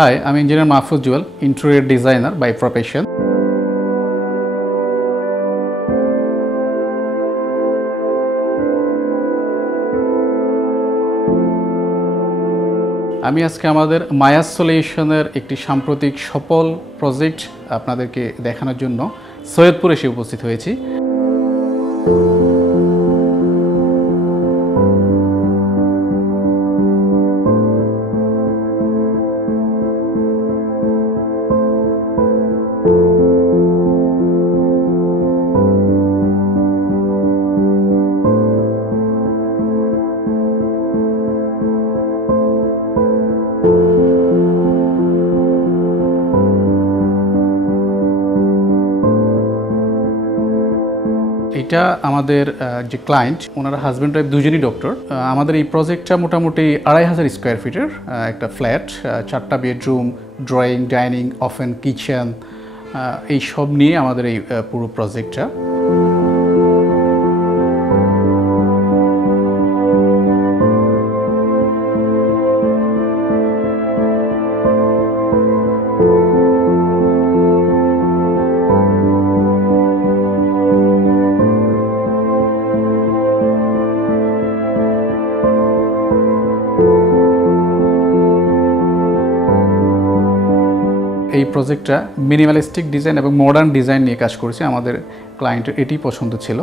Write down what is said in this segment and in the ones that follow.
Hi, I'm Engineer Mahfouz Jewel, Interior Designer by profession. আমি আজকে আমাদের মায়াস সলিউশনের একটি সাম্প্রতিক সফল প্রজেক্ট আপনাদেরকে দেখানোর জন্য সৈয়দপুরে এসে উপস্থিত হয়েছি। এটা আমাদের যে ক্লায়েন্ট ওনারা হাজব্যান্ড ওয়াইফ দুজনই ডক্টর। আমাদের এই প্রজেক্টটা মোটামুটি 2500 স্কোয়ার ফিটের একটা ফ্ল্যাট, 4টা bedroom, drawing, dining, oven, kitchen, এই সব নিয়ে আমাদের এই পুরো প্রজেক্টটা। এই প্রজেক্টটা মিনিমালিস্টিক ডিজাইন এবং মডার্ন ডিজাইন নিয়ে কাজ করেছে। আমাদের ক্লায়েন্টের এটি পছন্দ ছিল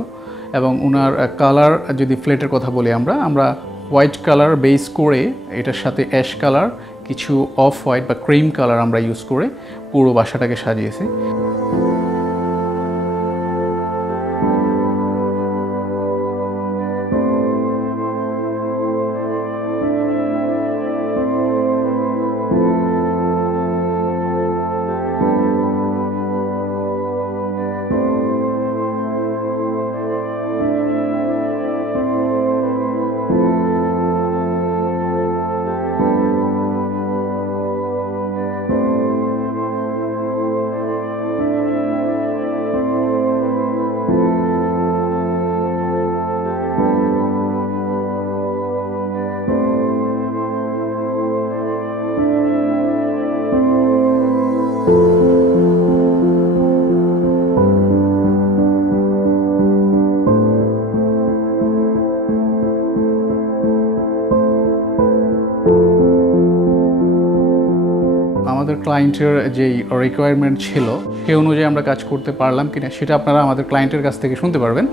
এবং ওনার কালার, যদি ফ্ল্যাটের কথা বলি আমরা হোয়াইট কালার বেস করে এটার সাথে অ্যাশ কালার, কিছু অফ হোয়াইট বা ক্রিম কালার আমরা ইউজ করে পুরো বাসাটাকে সাজিয়েছি। আমাদের ক্লায়েন্টের যেই রিকোয়ারমেন্ট ছিল সেই অনুযায়ী আমরা কাজ করতে পারলাম কিনা সেটা আপনারা আমাদের ক্লায়েন্টের কাছ থেকে শুনতে পারবেন।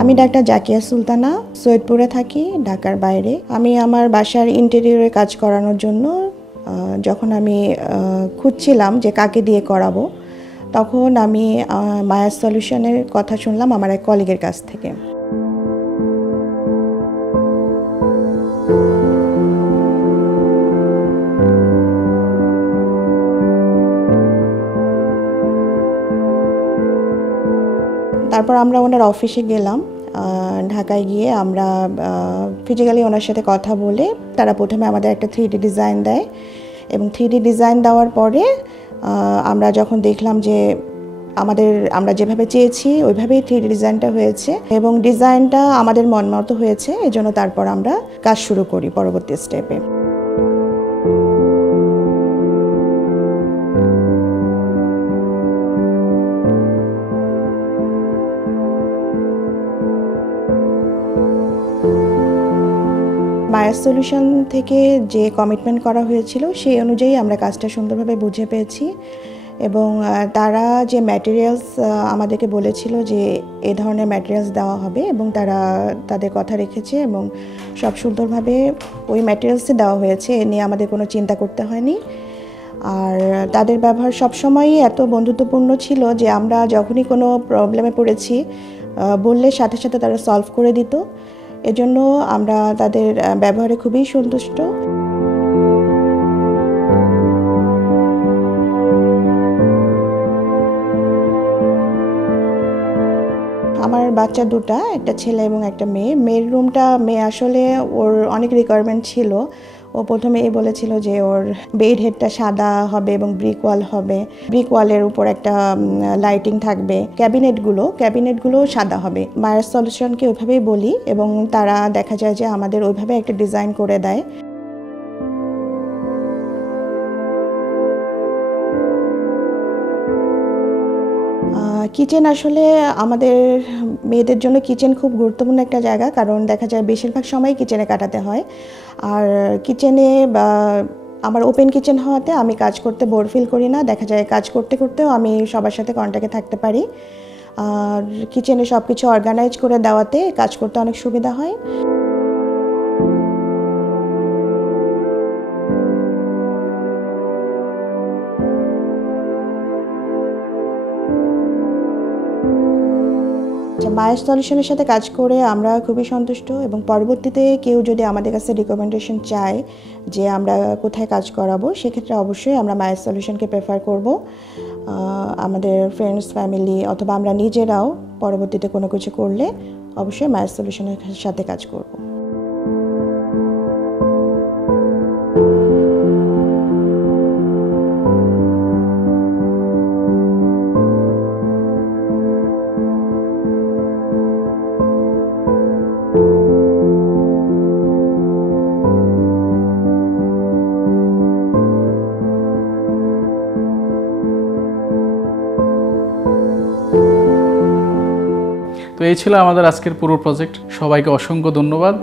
আমি ডাক্তার জাকিয়া সুলতানা, সৈয়দপুরে থাকি, ঢাকার বাইরে। আমি আমার বাসার ইন্টেরিয়রে কাজ করানোর জন্য যখন আমি খুঁজছিলাম যে কাকে দিয়ে করাবো, তখন আমি মায়াস সলিউশনের কথা শুনলাম আমার এক কলিগের কাছ থেকে। তারপর আমরা ওনার অফিসে গেলাম। ঢাকায় গিয়ে আমরা ফিজিক্যালি ওনার সাথে কথা বলে তারা প্রথমে আমাদের একটা 3D ডিজাইন দেয় এবং 3D ডিজাইন দেওয়ার পরে আমরা যখন দেখলাম যে আমরা যেভাবে চেয়েছি ওইভাবেই 3D ডিজাইনটা হয়েছে এবং ডিজাইনটা আমাদের মন মতো হয়েছে, এজন্য তারপর আমরা কাজ শুরু করি পরবর্তী স্টেপে। মায়াস সলিউশন থেকে যে কমিটমেন্ট করা হয়েছিল সেই অনুযায়ী আমরা কাজটা সুন্দরভাবে বুঝে পেয়েছি এবং তারা যে ম্যাটেরিয়ালস আমাদেরকে বলেছিল যে এই ধরনের ম্যাটেরিয়ালস দেওয়া হবে এবং তারা তাদের কথা রেখেছে এবং সব সুন্দরভাবে ওই ম্যাটেরিয়ালসে দেওয়া হয়েছে, এ নিয়ে আমাদের কোনো চিন্তা করতে হয়নি। আর তাদের ব্যবহার সবসময়ই এত বন্ধুত্বপূর্ণ ছিল যে আমরা যখনই কোনো প্রবলেমে পড়েছি বললে সাথে সাথে তারা সলভ করে দিত। এজন্য আমরা তাদের ব্যবহারে খুবই সন্তুষ্ট। আমার বাচ্চা দুটা, একটা ছেলে এবং একটা মেয়ে। মেয়ের রুমটা আসলে ওর অনেক রিকোয়ারমেন্ট ছিল, ও প্রথমেই বলেছিল যে ওর বেড হেডটা সাদা হবে এবং ব্রিক ওয়াল হবে, ব্রিক ওয়ালের উপর একটা লাইটিং থাকবে, ক্যাবিনেটগুলো সাদা হবে। মায়ার সলিউশনকে ওইভাবেই বলি এবং তারা দেখা যায় যে আমাদের ওইভাবে একটা ডিজাইন করে দেয়। কিচেন আসলে আমাদের মেয়েদের জন্য কিচেন খুব গুরুত্বপূর্ণ একটা জায়গা, কারণ দেখা যায় বেশিরভাগ সময় কিচেনে কাটাতে হয়। আর কিচেনে বা আমার ওপেন কিচেন হওয়াতে আমি কাজ করতে বোর ফিল করি না, দেখা যায় কাজ করতে করতেও আমি সবার সাথে কন্ট্যাক্টে থাকতে পারি। আর কিচেনে সব কিছু অর্গানাইজ করে দেওয়াতে কাজ করতে অনেক সুবিধা হয়। মায়ের সলিউশনের সাথে কাজ করে আমরা খুবই সন্তুষ্ট এবং পরবর্তীতে কেউ যদি আমাদের কাছে রিকমেন্ডেশন চায় যে আমরা কোথায় কাজ করাবো, সেক্ষেত্রে অবশ্যই আমরা মায়ের সলিউশনকে প্রেফার করব। আমাদের ফ্রেন্ডস, ফ্যামিলি অথবা আমরা নিজেরাও পরবর্তীতে কোনো কিছু করলে অবশ্যই মায়ের সলিউশনের সাথে কাজ করব। তো এই ছিল আমাদের আজকের পুরো প্রজেক্ট। সবাইকে অসংখ্য ধন্যবাদ।